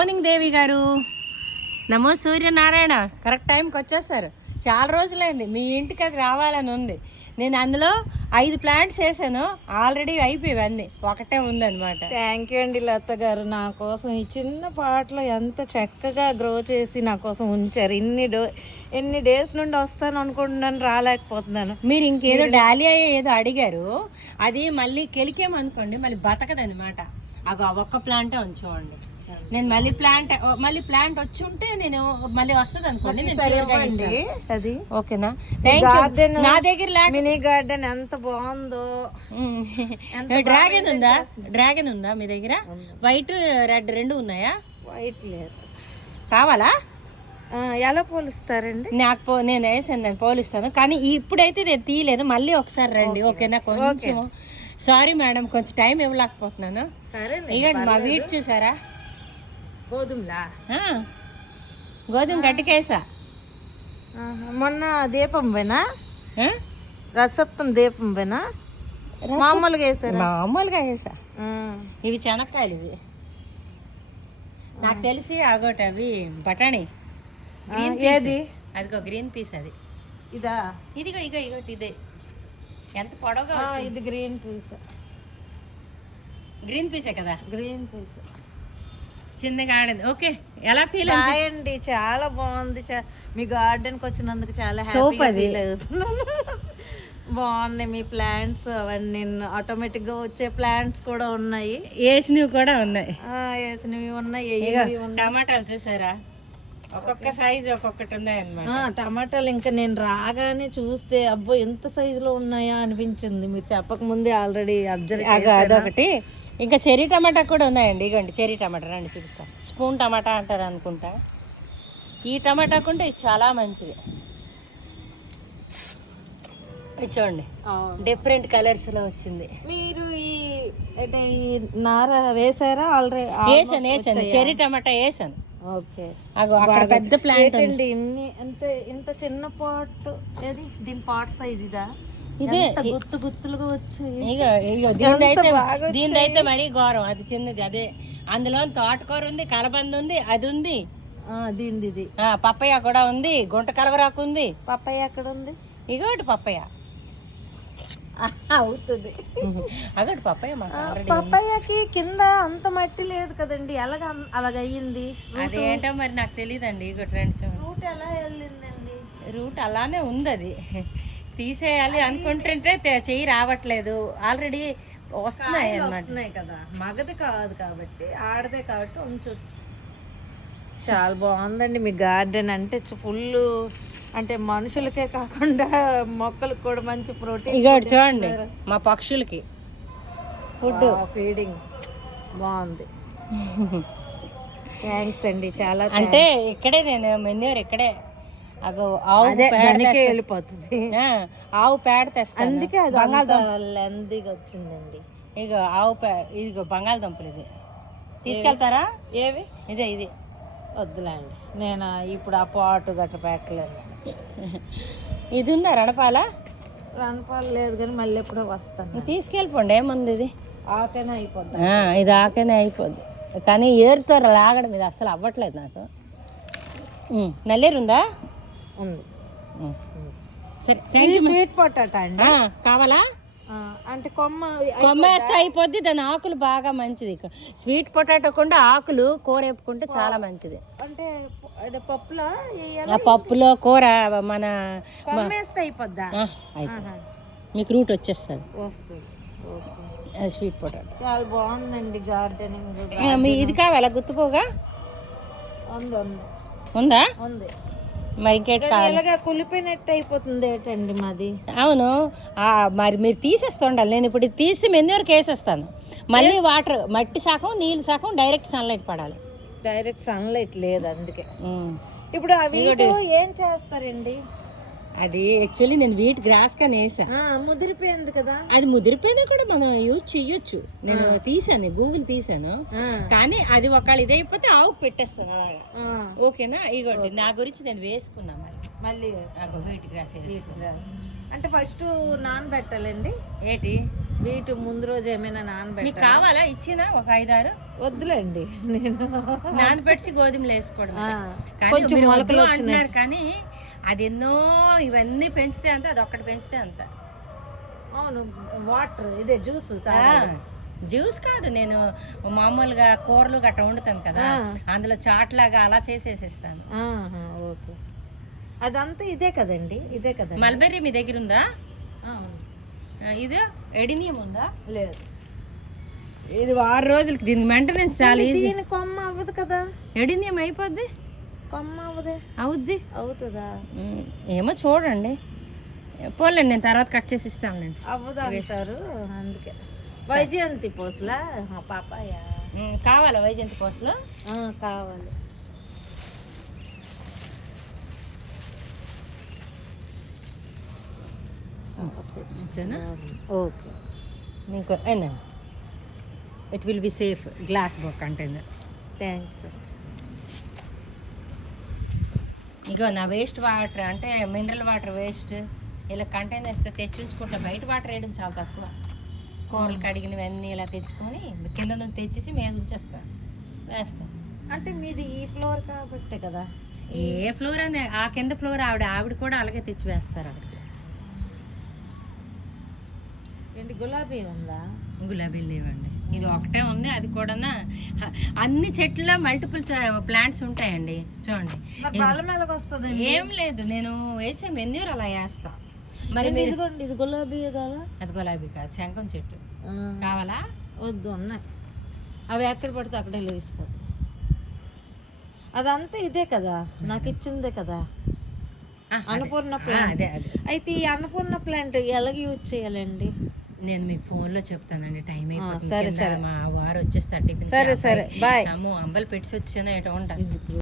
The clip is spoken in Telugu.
మార్నింగ్ దేవి గారు, నమో సూర్యనారాయణ. కరెక్ట్ టైంకి వచ్చేస్తారు. చాలా రోజులైంది మీ ఇంటికి అది రావాలని ఉంది. నేను అందులో 5 ప్లాంట్స్ వేసాను, ఆల్రెడీ అయిపోయి అన్నీ, ఒకటే ఉందన్నమాట. థ్యాంక్ యూ అండి లత గారు, నా కోసం ఈ చిన్న పాటలో ఎంత చక్కగా గ్రో చేసి నా కోసం ఉంచారు. ఎన్ని డేస్ నుండి వస్తాను అనుకుంటున్నాను, రాలేకపోతున్నాను. మీరు ఇంకేదో డాలియా ఏదో అడిగారు, అది మళ్ళీ కెలికేమనుకోండి మళ్ళీ బతకదనమాట. అగో ఒక్క ప్లాంటే ఉంచుకోండి. నేను మళ్ళీ ప్లాంట్ వచ్చి ఉంటే నేను మళ్ళీ వస్తుంది అనుకోండి, అది ఓకేనా. నా దగ్గర మినీ గార్డెన్ ఎంత బాగుందో. డ్రాగన్ ఉందా మీ దగ్గర? వైట్ రెడ్ రెండు ఉన్నాయా? వైట్ లేదు. కావాలా? ఎలా పోలుస్తారండి? నేను వేసాను, నేను పోలుస్తాను, కానీ ఇప్పుడైతే నేను తీయలేదు. మళ్ళీ ఒకసారి రండి, ఓకేనా. కొంచెం సారీ మేడం, కొంచెం టైం ఇవ్వలేకపోతున్నాను. సరే, ఇవ్వండి. మా వీటి చూసారా? గోధుమ గట్టికేసా. మొన్న దీపం పోయినా, రసప్తం దీపం పోయినా మామూలుగా వేసారా? మామూలుగా వేసా. ఇవి చెనక్కాయలు, ఇవి నాకు తెలిసి అగోటి అవి బఠానీ. ఏది? అదిగో గ్రీన్ పీస్. అది ఇదా? ఇదిగో ఇగోటి ఇదే. ఎంత పొడవుగా ఇది గ్రీన్ పీస్. గ్రీన్ పీసే కదా? గ్రీన్ పీస్ చిన్నగా ఆడింది. ఓకే, ఎలా ఫీల్ అయ్యండి? చాలా బాగుంది. మీ గార్డెన్కి వచ్చినందుకు చాలా సోప్ అది బాగున్నాయి. మీ ప్లాంట్స్ అవన్నీ ఆటోమేటిక్గా వచ్చే ప్లాంట్స్ కూడా ఉన్నాయి, వేసినవి కూడా ఉన్నాయి. వేసినవి ఉన్నాయి. టమాటాలు చూసారా? ఒక్కొక్క సైజు ఒక్కొక్కటి ఉన్నాయి అన్నమాట. టమాటాలు ఇంకా నేను రాగానే చూస్తే అబ్బో ఎంత సైజులో ఉన్నాయా అనిపించింది. మీరు చెప్పక ముందే ఆల్రెడీ అబ్జర్వ్. అదొకటి. ఇంకా చెర్రీ టమాటా కూడా ఉన్నాయండి. ఇగోండి చెర్రీ టమాటా, రండి చూపిస్తాను. స్పూన్ టమాటా అంటారు అనుకుంటా. ఈ టమాటా కొంటే ఇది చాలా మంచిది. ఇది చూడండి, డిఫరెంట్ కలర్స్లో వచ్చింది. మీరు ఈ నార వేసారా? ఆల్రెడీ వేసాను. చెర్రీ టమాటా వేసాను. ఓకే, అక్కడ పెద్ద ప్లాంట్ అండి. ఇంత చిన్న పాట్ ఏది? దీని పాట్ సైజ్ ఇదా? ఇదే గుత్తులుగా వచ్చాయి. దీనిదైతే మరీ ఘోరం, అది చిన్నది. అదే అందులో తోటకూర ఉంది, కలబంద ఉంది, అది ఉంది. దీనిది పప్పయ్య కూడా ఉంది, గుంట కలవరాకు ఉంది. పప్పయ్య ఎక్కడ ఉంది? ఇగోటి పప్పయ్య అవుతుంది. అగోటి పప్పయ్య. పప్పయ్యకి కింద అంత మట్టి లేదు కదండి, అలాగయ్యింది. అదేంటో మరి నాకు తెలియదండి. ఇగోటి రండి, రూట్ ఎలా వెళ్ళిందండి? రూట్ అలానే ఉంది. అది తీసేయాలి అనుకుంటుంటే చెయ్యి రావట్లేదు. ఆల్రెడీ వస్తున్నాయి కదా, మగది కాదు కాబట్టి, ఆడదే కాబట్టి ఉంచొచ్చు. చాలా బాగుందండి మీ గార్డెన్. అంటే ఫుల్, అంటే మనుషులకే కాకుండా మొక్కలకు కూడా మంచి ప్రోటీన్. ఇగోటి చూడండి, మా పక్షులకి ఫుడ్ ఫీడింగ్ బాగుంది. థ్యాంక్స్ అండి. చాలా అంటే ఇక్కడే నేను మెన్యూర్ ఇక్కడే ఆవు వెళ్ళిపోతుంది. ఆవు పేడ తెస్తాను, అందుకే బంగాళదుంప వచ్చిందండి. ఇగో ఆవు ఇదిగో బంగాళదుంపలు. ఇది తీసుకెళ్తారా? ఏవి? ఇది వద్దులేండి, నేను ఇప్పుడు ఆ పాటు గట్ట పెట్టలేను. ఇది ఉందా రణపాల? లేదు కానీ మళ్ళీ ఎప్పుడో వస్తాను. తీసుకెళ్ళిపోండి, ఏముంది. ఇది ఆకైనా అయిపోద్ది. ఇది ఆకైనా అయిపోద్ది, కానీ ఏరుతో లాగడం ఇది అసలు అవ్వట్లేదు నాకు. నల్లేరు ఉందా? ఉంది. సరే, స్వీట్ పొటాటో అండి. కావాలా? అంటే కొమ్మ వేస్తే అయిపోద్ది. దాని ఆకులు బాగా మంచిది. స్వీట్ పొటాటో కూడా ఆకులు కూర వేపుకుంటే చాలా మంచిది. అంటే పప్పులో పప్పులో కూర మన వేస్తే అయిపోద్దా? మీకు రూట్ వచ్చేస్తుంది. స్వీట్ పొటాటో చాలా బాగుందండి గార్డెనింగ్. ఇది కావాలా? గుర్తుపోగా ఉందా? ఉంది. మరి ఇంకేటి కావాలి? కులిపోయినట్టు అయిపోతుంది ఏంటండి మాది. అవును, మరి మీరు తీసేస్తుండాలి. నేను ఇప్పుడు తీసి మెన్యూర్కి వేసేస్తాను. మళ్ళీ వాటర్, మట్టి శాఖం, నీళ్ళు శాఖం, డైరెక్ట్ సన్లైట్ పడాలి. డైరెక్ట్ సన్లైట్ లేదు, అందుకే. ఇప్పుడు అవి ఏం చేస్తారండి? అది యాక్చువల్లీ నేను వీట్ గ్రాస్ గా వేసా. ముదిరిపోయింది కదా. అది ముదిరిపోయినా కూడా మనం యూజ్ చెయ్యొచ్చు. నేను తీసాను, గూగుల్ తీసాను, కానీ అది ఒకళ్ళు ఇదైపోతే ఆవుకు పెట్టేస్తాను అలాగా. ఓకేనా? ఇగోండి, నా గురించి నేను వేసుకున్నా. మళ్ళీ వీట్ గ్రాస్ అంటే ఫస్ట్ నానబెట్టాలండి. ఏంటి? వీటి ముందు రోజు ఏమైనా మీకు నానబెట్టాలి? కావాలా ఇచ్చినా ఒక 5-6 వద్దులేండి, నేను నానబెట్టి గోధుమలు వేసుకోవడం. ఆ, కానీ కొంచెం మీరు మొలకలు వద్దు వచ్చినాయి. అంటున్నారు కానీ అది ఎన్నో ఇవన్నీ పెంచితే అంత, అది ఒక్కటి పెంచితే అంత. అవును, వాటర్ ఇదే జ్యూస్ జ్యూస్ కాదు, నేను మామూలుగా కూరలు గట్ట వండుతాను కదా, అందులో చాట్ లాగా అలా చేసేసిస్తాను. ఓకే, అదంతా ఇదే కదండి, ఇదే కదండి. మల్బెర్రీ మీ దగ్గర ఉందా? అవును. ఇది ఎడినియం ఉందా? లేదు, ఇది 6 రోజులకి, దీని మెయింటెనెన్స్ చాలా ఈజీ. దీని కొమ్మ అవ్వదు కదా? ఎడినియం అయిపోద్ది. కొమ్మ అవ్వదే? అవుద్ది. అవుతుందా? ఏమో చూడండి, పోలేండి, నేను తర్వాత కట్ చేసి ఇస్తానులేండి. అవ్వదు అంటారు, అందుకే. వైజయంతి పోసలా పాపాయ కావాలా? వైజయంతి కోసలో కావాలి. ఓకే, మీకు it will be safe glass back container. Thanks. ఇగో నా వేస్ట్ వాటర్ అంటే మినరల్ వాటర్ వేస్ట్ ఇలా కంటైనర్స్తో తెచ్చుకుంటా. బయట వాటర్ వేయడం చాలా తక్కువ. కూరలు కడిగినవన్నీ ఇలా తెచ్చుకొని కింద నుంచి తెచ్చేసి మీద ఉంచేస్తా, వేస్తా. అంటే మీది ఈ ఫ్లోర్ కాబట్టే కదా? ఏ ఫ్లోర్ అని, ఆ కింద ఫ్లోర్ ఆవిడ కూడా అలాగే తెచ్చి వేస్తారు. ఆవిడ ఏంటి గులాబీ ఉందా? గులాబీలు లేవండి, ఇది ఒకటే ఉంది. అది కూడా అన్ని చెట్ల మల్టిపుల్ ప్లాంట్స్ ఉంటాయండి. చూడండి, వస్తుంది. ఏం లేదు, నేను వేసే మెన్యూర్ అలా వేస్తా. మరి ఇదిగోండి, ఇది గులాబీ కదా? అది గులాబీ కాదు, శంఖం చెట్టు. కావాలా? వద్దు, ఉన్నాయి. అవి ఎక్కడ పడితే అక్కడే లేచిపోతాయి. అదంతా ఇదే కదా, నాకు ఇచ్చిందే కదా అన్నపూర్ణ ప్లాంట్. అదే అదే. అయితే ఈ అన్నపూర్ణ ప్లాంట్ ఎలాగ యూజ్ చేయాలండి? నేను మీకు ఫోన్లో చెప్తానండి, టైం అయిపోతుంది. సరే సరే, మా వారు వచ్చేస్తారు టిఫిన్. సరే సరే, బాయ్. అంబలు పెట్టి వచ్చాను ఎటో ఉంటాను.